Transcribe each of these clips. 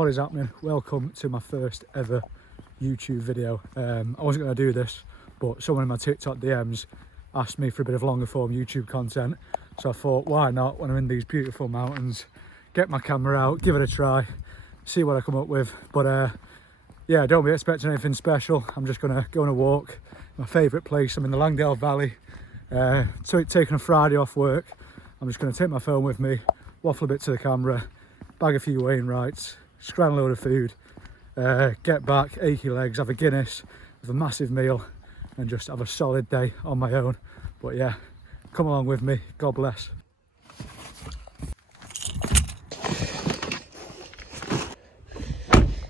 What is happening? Welcome to my first ever YouTube video. I wasn't going to do this, but someone in my TikTok DMs asked me for a bit of longer form YouTube content, so I thought, why not, when I'm in these beautiful mountains, get my camera out, give it a try, see what I come up with. But yeah, don't be expecting anything special. I'm just going to go on a walk. My favourite place, I'm in the Langdale Valley, taking a Friday off work. I'm just going to take my phone with me, waffle a bit to the camera, bag a few Wainwrights, scran a load of food, get back, achy legs, have a Guinness, have a massive meal, and just have a solid day on my own. But yeah, come along with me. God bless.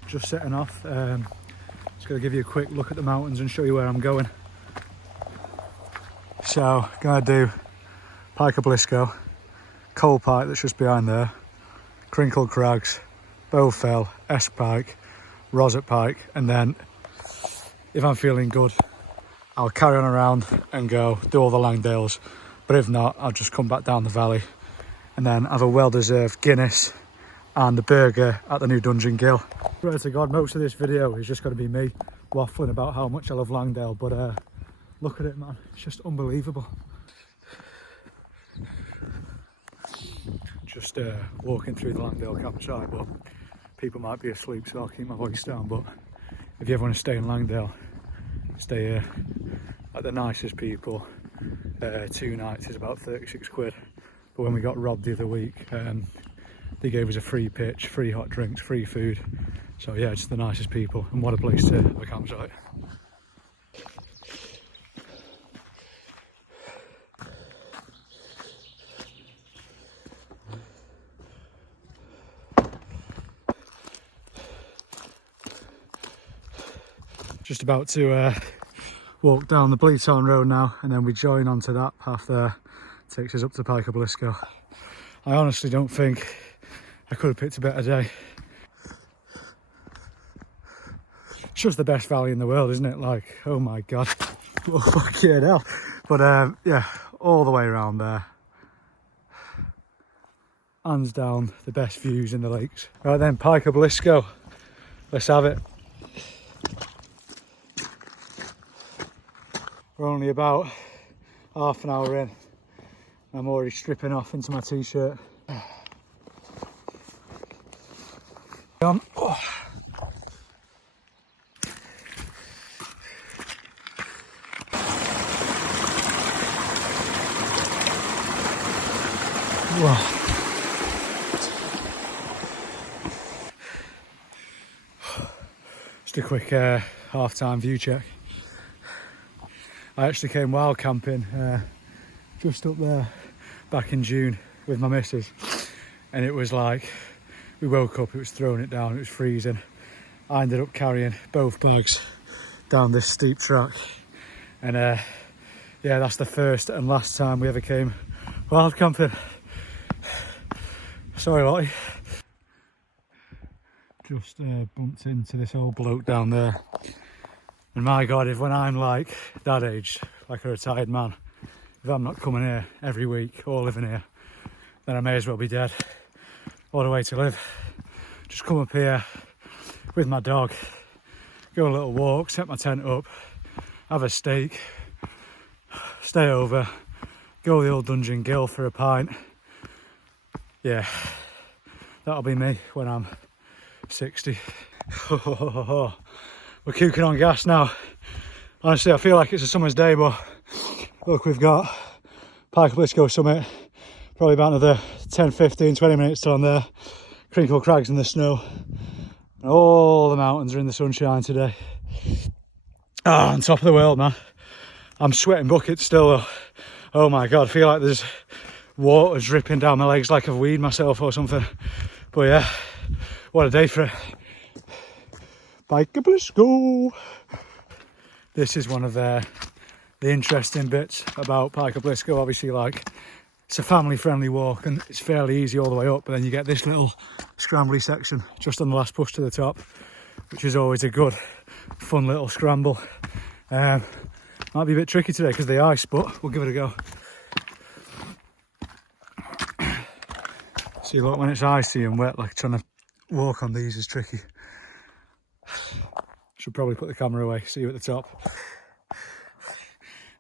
Just setting off. Just going to give you a quick look at the mountains and show you where I'm going. So, going to do Pike of Blisco, Coal Pike that's just behind there, Crinkled Crags, Bowfell, S Pike, Rosett Pike, and then if I'm feeling good, I'll carry on around and go do all the Langdales. But if not, I'll just come back down the valley and then have a well-deserved Guinness and a burger at the new Dungeon Gill. Swear to God, most of this video is just going to be me waffling about how much I love Langdale, but look at it, man, it's just unbelievable. Just walking through the Langdale campsite, but people might be asleep, so I'll keep my voice down. But if you ever want to stay in Langdale, stay here at the nicest people. 2 nights is about 36 quid. But when we got robbed the other week, they gave us a free pitch, free hot drinks, free food. So yeah, just the nicest people, and what a place to have a campsite. Just about to walk down the Bleetown Road now, and then we join onto that path there. Takes us up to Pike of Blisco. I honestly don't think I could have picked a better day. It's just the best valley in the world, isn't it? Like, oh my God. Oh, fucking hell. But yeah, all the way around there. Hands down, the best views in the lakes. Right then, Pike of Blisco. Let's have it. We're only about half an hour in. I'm already stripping off into my t-shirt. Oh. Whoa. Just a quick half-time view check. I actually came wild camping just up there back in June with my missus, and it was like, we woke up, it was throwing it down, it was freezing. I ended up carrying both bags down this steep track, and yeah, that's the first and last time we ever came wild camping. Sorry, Lottie. Just bumped into this old bloke down there. And my God, if when I'm like that age, like a retired man, if I'm not coming here every week or living here, then I may as well be dead. What a way to live. Just come up here with my dog, go a little walk, set my tent up, have a steak, stay over, go to the old Dungeon Gill for a pint. Yeah, that'll be me when I'm 60. We're cooking on gas now. Honestly, I feel like it's a summer's day, but look, we've got Pike of Blisco summit, probably about another 10, 15, 20 minutes till I'm there. Crinkled Crags in the snow. And all the mountains are in the sunshine today. Ah, on top of the world, man. I'm sweating buckets still though. Oh my God, I feel like there's water dripping down my legs like I've weed myself or something. But yeah, what a day for it. Pike of Blisco. This is one of the interesting bits about Pike of Blisco. Obviously, like, it's a family friendly walk and it's fairly easy all the way up, but then you get this little scrambly section just on the last push to the top, which is always a good fun little scramble. Might be a bit tricky today because of the ice, but we'll give it a go. See, look, when it's icy and wet, like trying to walk on these is tricky. Should probably put the camera away, see you at the top.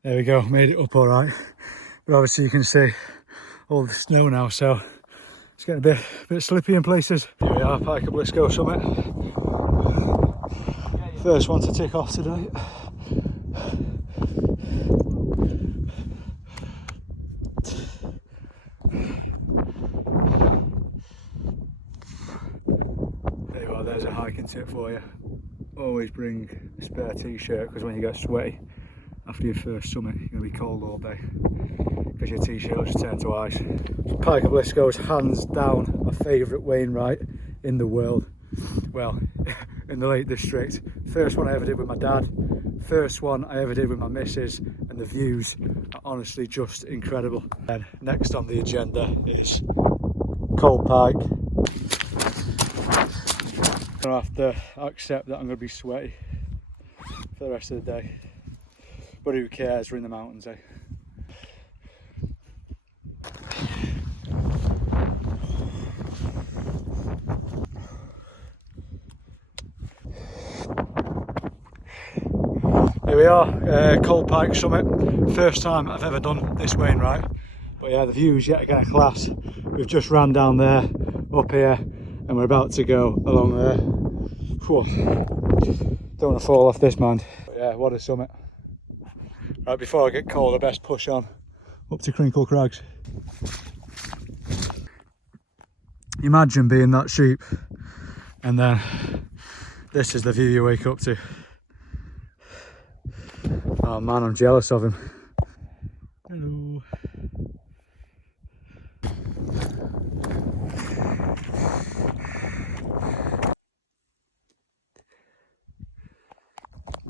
There we go, made it up all right. But obviously you can see all the snow now, so it's getting a bit slippy in places. Here we are, Godbless summit. First one to tick off today. There you are, there's a hiking tip for you. Always bring a spare t-shirt, because when you get sweaty after your first summit, you're going to be cold all day, because your t-shirt will just turn to ice. Godbless goes hands down my favourite Wainwright in the world. Well, in the Lake District. First one I ever did with my dad, first one I ever did with my missus, and the views are honestly just incredible. And next on the agenda is Cold Pike. I'm gonna have to accept that I'm gonna be sweaty for the rest of the day, but who cares, we're in the mountains, eh? Here we are, Cold Pike summit. First time I've ever done this Wainwright, but yeah, the views yet again a class. We've just ran down there, up here, and we're about to go along there. Whew. Don't want to fall off this, man. But yeah, what a summit. Right, before I get cold, I best push on up to Crinkle Crags. Imagine being that sheep, and then this is the view you wake up to. Oh man, I'm jealous of him. Hello.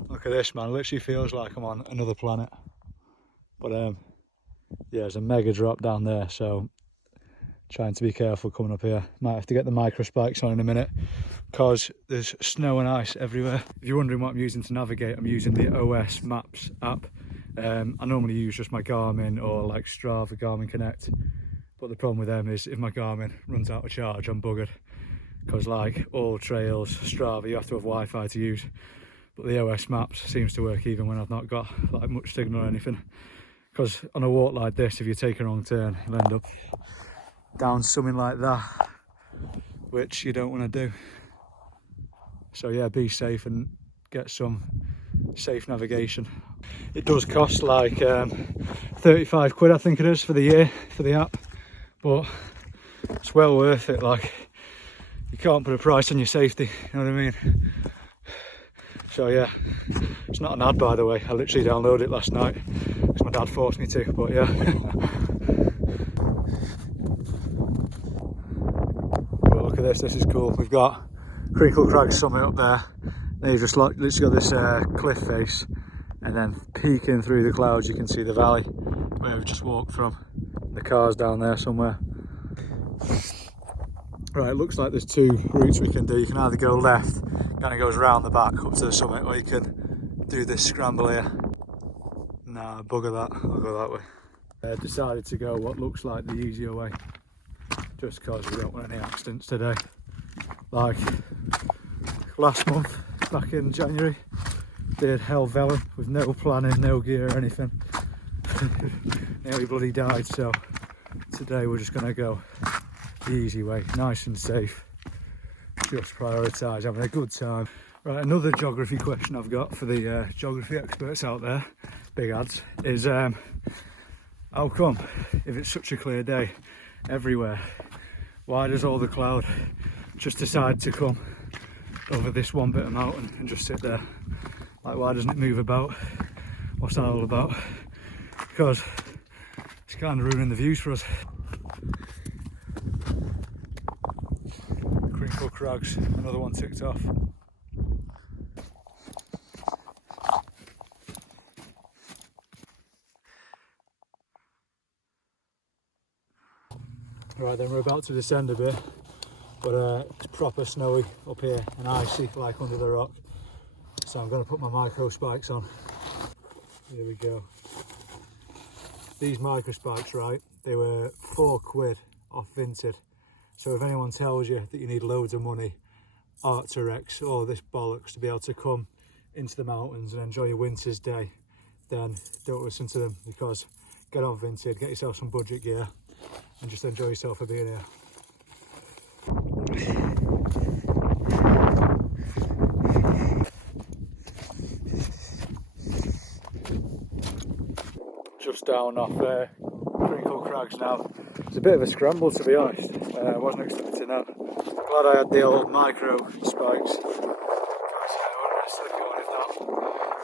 Look at this, man, literally feels like I'm on another planet. But yeah, there's a mega drop down there, so trying to be careful coming up here. Might have to get the micro spikes on in a minute, because there's snow and ice everywhere. If you're wondering what I'm using to navigate, I'm using the OS Maps app. I normally use just my Garmin or like Strava, Garmin Connect, but the problem with them is if my Garmin runs out of charge, I'm buggered, because like all trails, Strava, you have to have Wi-Fi to use, but the OS Maps seems to work even when I've not got like much signal or anything. Because on a walk like this, if you take a wrong turn, you'll end up down something like that, which you don't want to do. So yeah, be safe and get some safe navigation. It does cost like 35 quid I think it is for the year for the app, but it's well worth it. Like, you can't put a price on your safety, you know what I mean? So yeah, it's not an ad by the way, I literally downloaded it last night because my dad forced me to, but yeah. But look at this is cool. We've got Crinkle Crag summit up there. Then you've just literally got this cliff face, and then peeking through the clouds you can see the valley where we've just walked from. The car's down there somewhere. Right, it looks like there's two routes we can do. You can either go left, kind of goes round the back up to the summit, or you can do this scramble here. Nah, bugger that, I'll go that way. Decided to go what looks like the easier way, just because we don't want any accidents today. Like last month, back in January, did Helvellyn with no planning, no gear or anything. Nearly bloody died, so today we're just gonna go the easy way, nice and safe. Just prioritise having a good time. Right, another geography question I've got for the geography experts out there, big ads, is how come, if it's such a clear day everywhere, why does all the cloud just decide to come over this one bit of mountain and just sit there? Like, why doesn't it move about? What's that all about? Because it's kind of ruining the views for us. Crinkle Crags, another one ticked off. Right then, we're about to descend a bit, but it's proper snowy up here and icy like under the rock. So I'm going to put my micro spikes on. Here we go. These micro spikes, right, they were £4 off Vinted. So if anyone tells you that you need loads of money, Arc'teryx, or this bollocks to be able to come into the mountains and enjoy a winter's day, then don't listen to them, because get on Vinted, get yourself some budget gear and just enjoy yourself for being here. Just down off Crinkle Crags now. It's a bit of a scramble, to be honest. I wasn't expecting that. Glad I had the old micro spikes.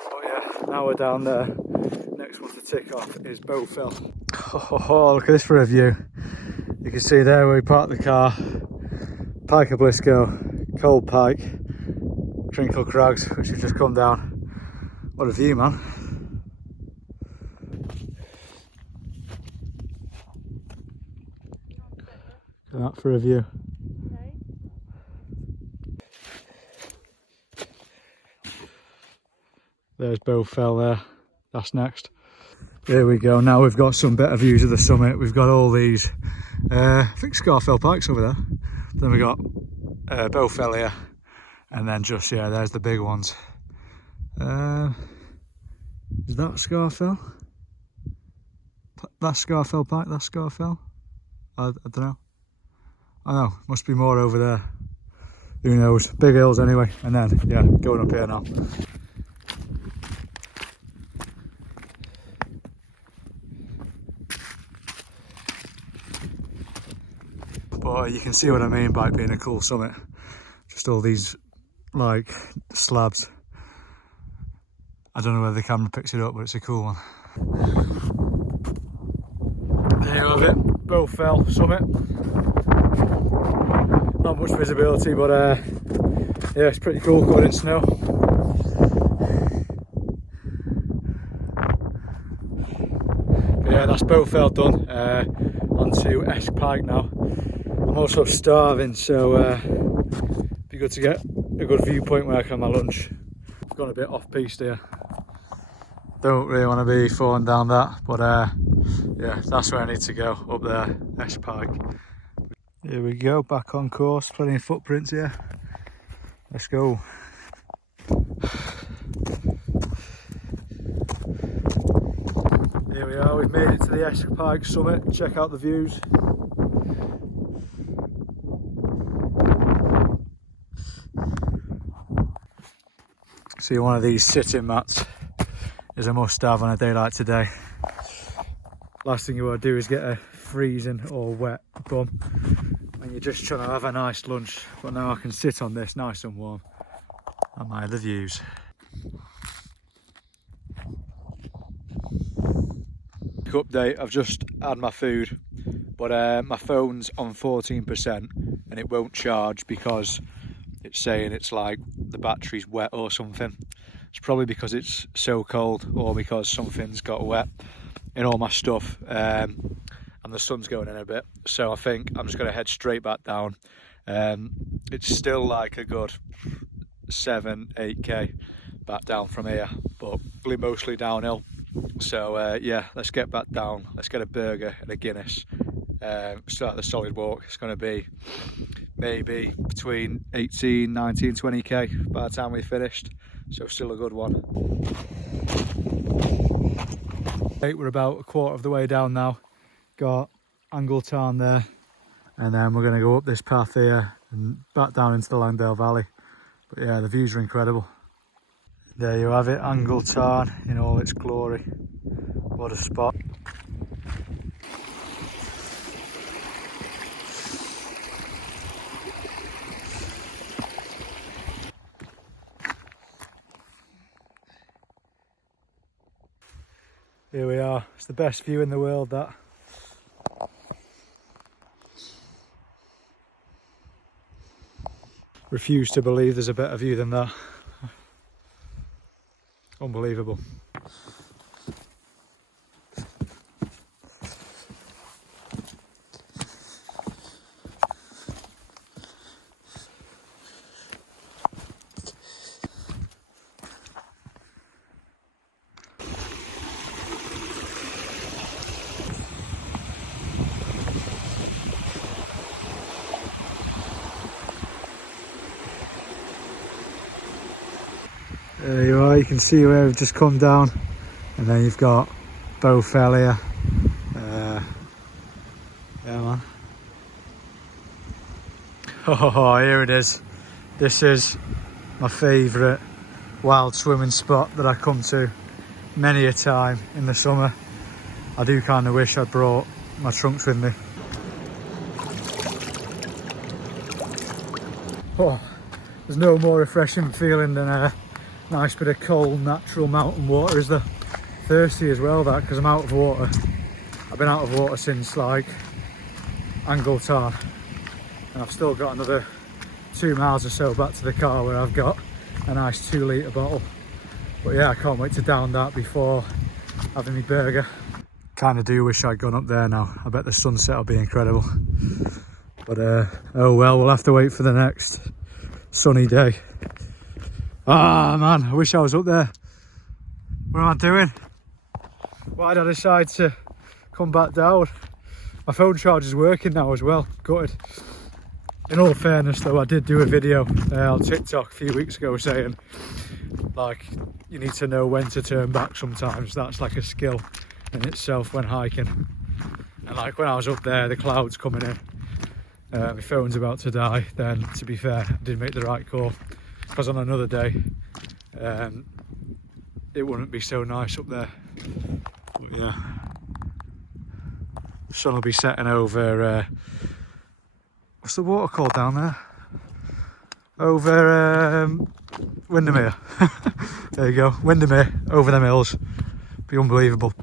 But yeah, now we're down there. Next one to tick off is Bowfell. Oh, look at this for a view. You can see there where we parked the car. Pike of Blisco, Cold Pike, Crinkle Crags, which have just come down. What a view, man. Look at that for a view. There's Bowfell there. That's next. Here we go. Now we've got some better views of the summit. We've got all these, I think Scarfell Pikes over there. Then we got Bowfell here. And then just, yeah, there's the big ones. Is that Scarfell? That's Scarfell Pike, that's Scarfell? I don't know. I know, must be more over there. Who knows? Big hills anyway. And then, yeah, going up here now. But you can see what I mean by it being a cool summit. Just all these, like, slabs. I don't know whether the camera picks it up, but it's a cool one. There you have it, Bowfell summit. Not much visibility, but yeah, it's pretty cool covered in snow. But yeah, that's Bowfell done. On to Esk Pike now. I'm also starving, so it'd be good to get a good viewpoint where I can have my lunch. I've gone a bit off piste here. Don't really want to be falling down that, but yeah, that's where I need to go, up there, Esk Pike. Here we go, back on course, plenty of footprints here. Let's go. Here we are, we've made it to the Esk Pike summit. Check out the views. See, one of these sitting mats is a must have on a day like today. Last thing you want to do is get a freezing or wet bum when you're just trying to have a nice lunch. But now I can sit on this nice and warm and admire the views. Update, I've just had my food, but my phone's on 14% and it won't charge because it's saying it's like the battery's wet or something. It's probably because it's so cold or because something's got wet in all my stuff, and the sun's going in a bit, so I think I'm just going to head straight back down. It's still like a good 7-8k back down from here, but mostly downhill. So yeah, let's get back down, let's get a burger and a Guinness, start the solid walk. It's going to be maybe between 18, 19, 20k by the time we finished, so still a good one. We're about a quarter of the way down now. Got Angle Tarn there, and then we're going to go up this path here and back down into the Langdale Valley. But yeah, the views are incredible. There you have it, Angle Tarn in all its glory. What a spot. Here we are, it's the best view in the world, that. Refuse to believe there's a better view than that. Unbelievable. There you are, you can see where we've just come down, and then you've got Bow Fell here. Yeah, man. Oh, here it is. This is my favourite wild swimming spot that I come to many a time in the summer. I do kind of wish I'd brought my trunks with me. Oh, there's no more refreshing feeling than a nice bit of cold natural mountain water, is there? Thirsty as well, that, because I'm out of water. I've been out of water since like Angletown, and I've still got another 2 miles or so back to the car where I've got a nice 2 litre bottle. But yeah, I can't wait to down that before having my burger. Kind of do wish I'd gone up there now. I bet the sunset will be incredible. But oh well, we'll have to wait for the next sunny day. Ah man, I wish I was up there. What am I doing? Why did I decide to come back down? My phone charge is working now as well. Gutted. In all fairness though, I did do a video on TikTok a few weeks ago saying like you need to know when to turn back sometimes. That's like a skill in itself when hiking. And like when I was up there, the clouds coming in, my phone's about to die, then to be fair, I did make the right call, because on another day it wouldn't be so nice up there. But yeah, the sun will be setting over what's the water called down there? Over Windermere. There you go, Windermere, over them hills. Be unbelievable.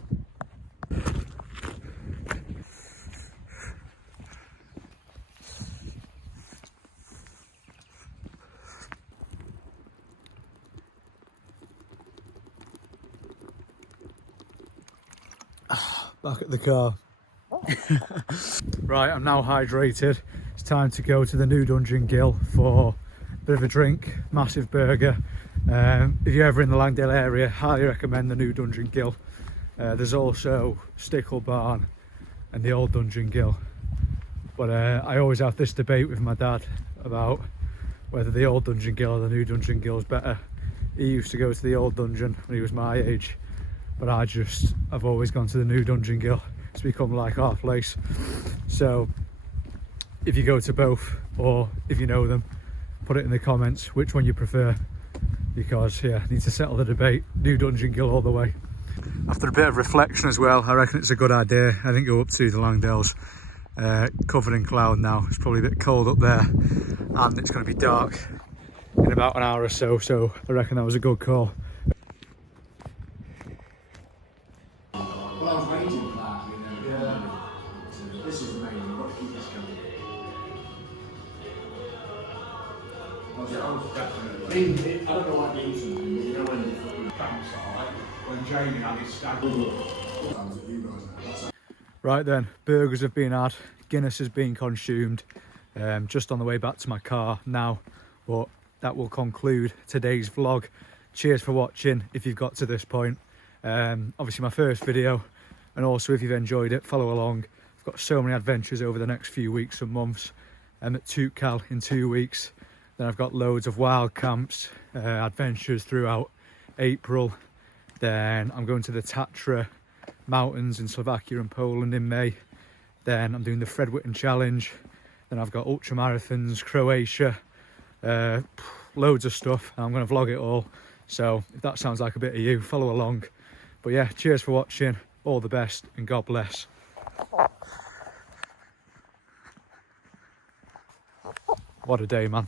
Back at the car. Right, I'm now hydrated. It's time to go to the new Dungeon Gill for a bit of a drink, massive burger. If you're ever in the Langdale area, highly recommend the new Dungeon Gill. There's also Stickle Barn and the old Dungeon Gill. But I always have this debate with my dad about whether the old Dungeon Gill or the new Dungeon Gill is better. He used to go to the old dungeon when he was my age, but I've always gone to the new Dungeon Gill. It's become like our place. So if you go to both, or if you know them, put it in the comments which one you prefer, because yeah, I need to settle the debate. New Dungeon Gill all the way. After a bit of reflection as well, I reckon it's a good idea. I didn't go up to the Langdales, covered in cloud now. It's probably a bit cold up there, and it's going to be dark in about an hour or so, so I reckon that was a good call. Well, I was waiting for that, you know. Yeah. This is amazing. I've got to keep this going. I mean, I don't know what means something, but you know when you fucking campsite, when Jamie had his stag. Right then, burgers have been had, Guinness has been consumed. Just on the way back to my car now, but that will conclude today's vlog. Cheers for watching if you've got to this point. Obviously my first video, and also if you've enjoyed it, follow along. I've got so many adventures over the next few weeks and months. I'm at Tootcal in 2 weeks, then I've got loads of wild camps, adventures throughout April. Then I'm going to the Tatra mountains in Slovakia and Poland in May. Then I'm doing the Fred Whitten Challenge. Then I've got ultra marathons, Croatia, loads of stuff. I'm going to vlog it all. So if that sounds like a bit of you, follow along. But yeah, cheers for watching, all the best, and God bless. What a day, man.